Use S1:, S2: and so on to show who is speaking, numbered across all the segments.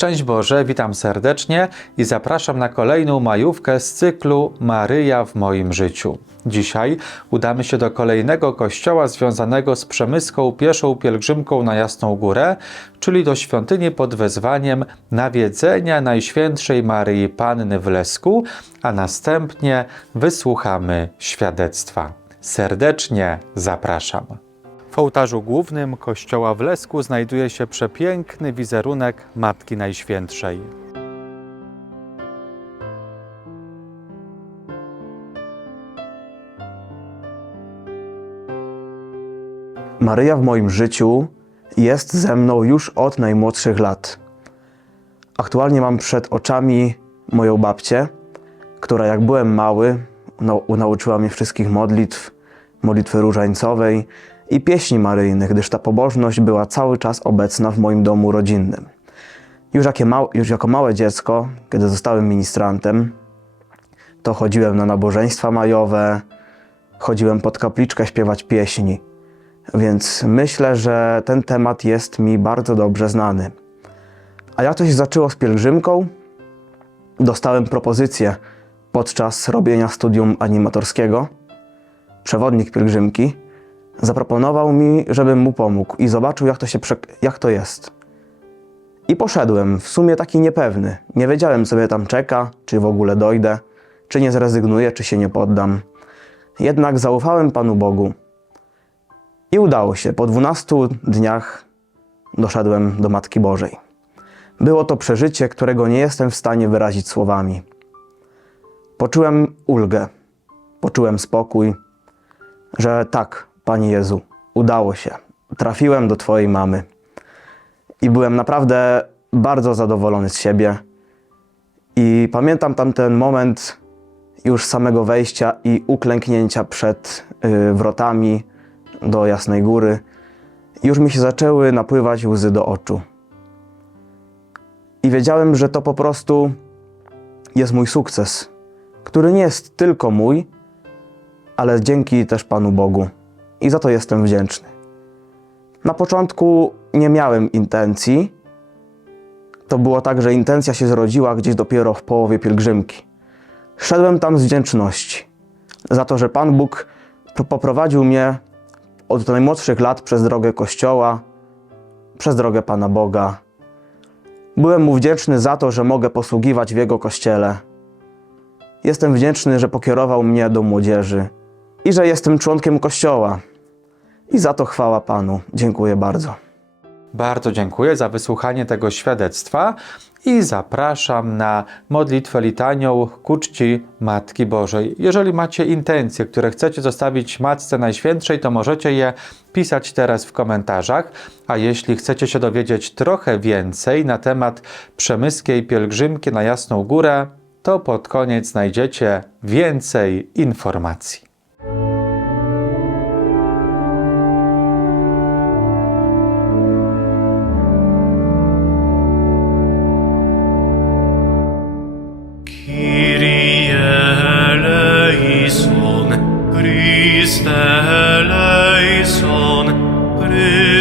S1: Szczęść Boże, witam serdecznie i zapraszam na kolejną majówkę z cyklu Maryja w moim życiu. Dzisiaj udamy się do kolejnego kościoła związanego z przemyską pieszą pielgrzymką na Jasną Górę, czyli do świątyni pod wezwaniem nawiedzenia Najświętszej Maryi Panny w Lesku, a następnie wysłuchamy świadectwa. Serdecznie zapraszam. W ołtarzu głównym kościoła w Lesku znajduje się przepiękny wizerunek Matki Najświętszej.
S2: Maryja w moim życiu jest ze mną już od najmłodszych lat. Aktualnie mam przed oczami moją babcię, która jak byłem mały, nau- nauczyła mnie wszystkich modlitw, modlitwy różańcowej i pieśni maryjnych, gdyż ta pobożność była cały czas obecna w moim domu rodzinnym. Już, już jako małe dziecko, kiedy zostałem ministrantem, to chodziłem na nabożeństwa majowe, chodziłem pod kapliczkę śpiewać pieśni. Więc myślę, że ten temat jest mi bardzo dobrze znany. A jak to się zaczęło z pielgrzymką? Dostałem propozycję podczas robienia studium animatorskiego. Przewodnik pielgrzymki zaproponował mi, żebym mu pomógł i zobaczył, jak to, się jak to jest. I poszedłem, w sumie taki niepewny. Nie wiedziałem, co mnie tam czeka, czy w ogóle dojdę, czy nie zrezygnuję, czy się nie poddam. Jednak zaufałem Panu Bogu. I udało się. Po 12 dniach doszedłem do Matki Bożej. Było to przeżycie, którego nie jestem w stanie wyrazić słowami. Poczułem ulgę, poczułem spokój, że tak, Panie Jezu, udało się. Trafiłem do Twojej mamy. I byłem naprawdę bardzo zadowolony z siebie. I pamiętam tamten moment już samego wejścia i uklęknięcia przed y, wrotami do Jasnej Góry, już mi się zaczęły napływać łzy do oczu. I wiedziałem, że to po prostu jest mój sukces, który nie jest tylko mój, ale dzięki też Panu Bogu. I za to jestem wdzięczny. Na początku nie miałem intencji. To było tak, że intencja się zrodziła gdzieś dopiero w połowie pielgrzymki. Szedłem tam z wdzięczności za to, że Pan Bóg poprowadził mnie od najmłodszych lat przez drogę Kościoła, przez drogę Pana Boga. Byłem Mu wdzięczny za to, że mogę posługiwać w Jego Kościele. Jestem wdzięczny, że pokierował mnie do młodzieży i że jestem członkiem Kościoła. I za to chwała Panu. Dziękuję bardzo.
S1: Bardzo dziękuję za wysłuchanie tego świadectwa i zapraszam na modlitwę litanią ku czci Matki Bożej. Jeżeli macie intencje, które chcecie zostawić Matce Najświętszej, to możecie je pisać teraz w komentarzach, a jeśli chcecie się dowiedzieć trochę więcej na temat przemyskiej pielgrzymki na Jasną Górę, to pod koniec znajdziecie więcej informacji.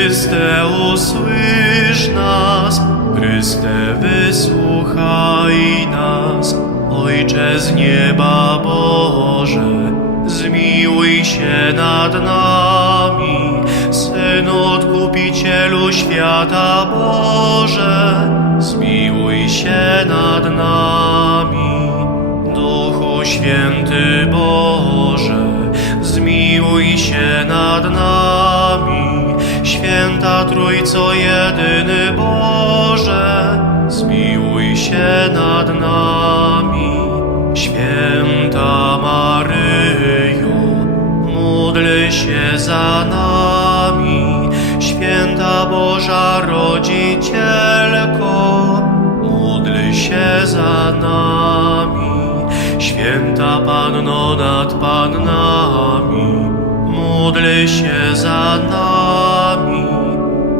S3: Chryste usłysz nas, Chryste wysłuchaj nas. Ojcze z nieba Boże, zmiłuj się nad nami, Synu Odkupicielu świata Boże, zmiłuj się nad nami. Duchu Święty Boże, zmiłuj się nad nami. Święta Trójco Jedyny Boże, zmiłuj się nad nami. Święta Maryjo, módl się za nami. Święta Boża Rodzicielko, módl się za nami. Święta Panno nad Pannami, módl się za nami.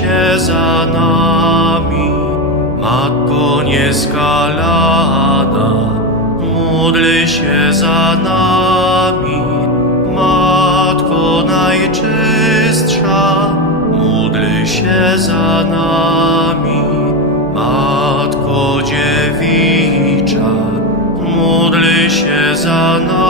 S3: Się za nami. Matko nieskalana, módl się za nami. Matko najczystsza, módl się za nami. Matko dziewicza, módl się za nami.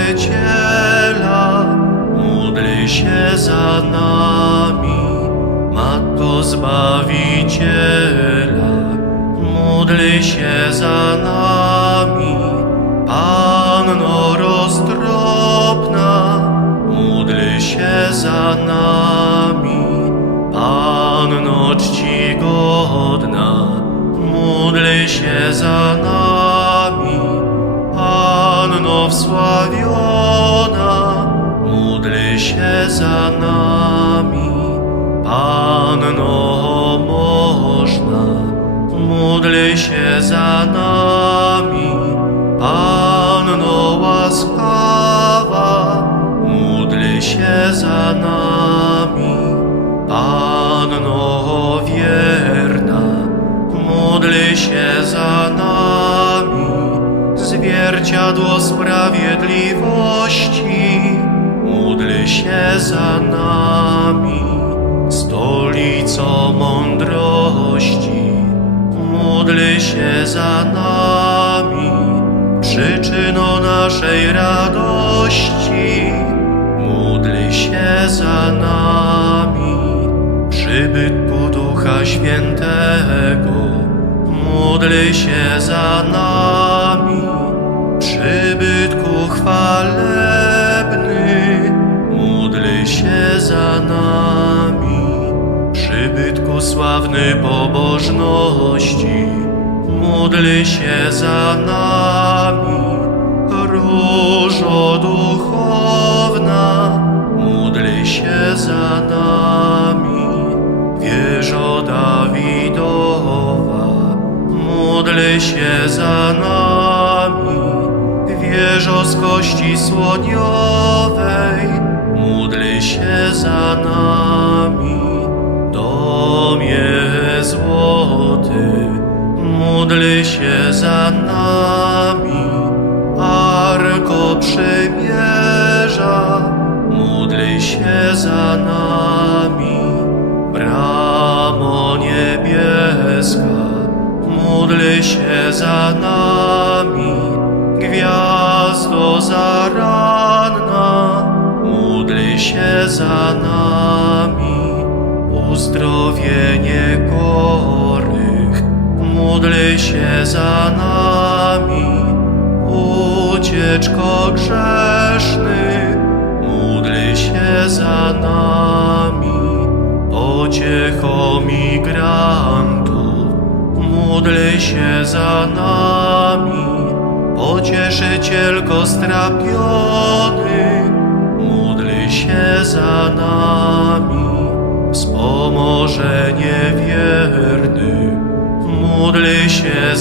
S3: módl się za nami. Matko Zbawiciela, módl się za nami. Módl się za nami. Panno łaskawa, módl się za nami. Panno wierna, módl się za nami. Zwierciadło sprawiedliwości, módl się za nami. Stolico mądrości, módl się za nami. Przyczyno naszej radości, módl się za nami. Przybytku Ducha Świętego, módl się za nami. Sławny pobożności, módl się za nami. Różo duchowna, módl się za nami. Wieżo Dawidowa, módl się za nami. Wieżo z kości słoniowej, módl się za nami. Módl się za nami. Arko przymierza, módl się za nami. Bramo niebieska, módl się za nami. Gwiazdo zaranna, módl się za nami. Uzdrowienie się za nami. Ucieczko grzesznych, módl się za nami. Pociecho migrantów, módl się za nami. Pocieszycielko strapionych,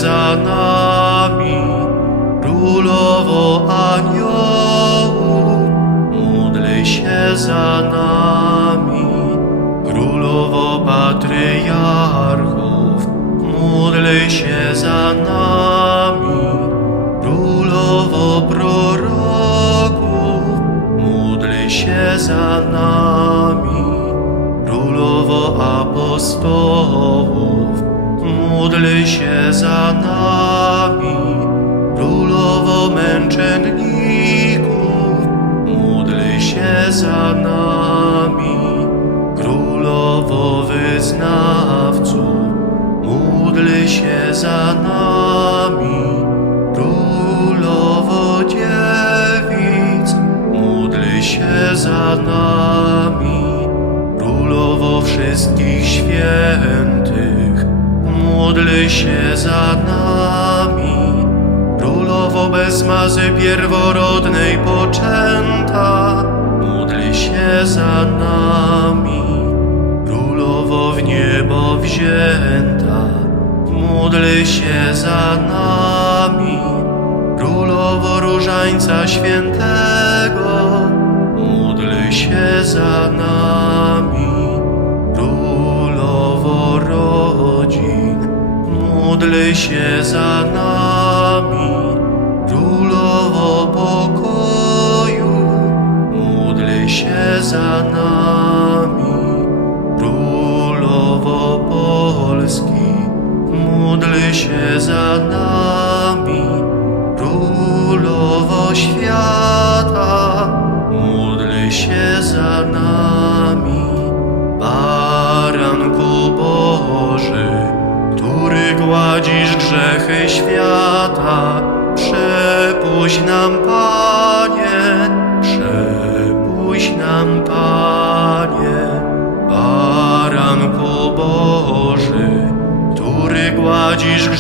S3: za nami. Królowo aniołów, módl się za nami. Królowo patriarchów, módl się za nami. Królowo proroków, módl się za nami. Królowo apostołów, módl się za nami. Królowo męczenników, módl się za nami. Mazy pierworodnej poczęta, módl się za nami. Królowo w niebo wzięta, módl się za nami. Królowo różańca świętego, módl się za nami. Królowo rodzin, módl się za nami.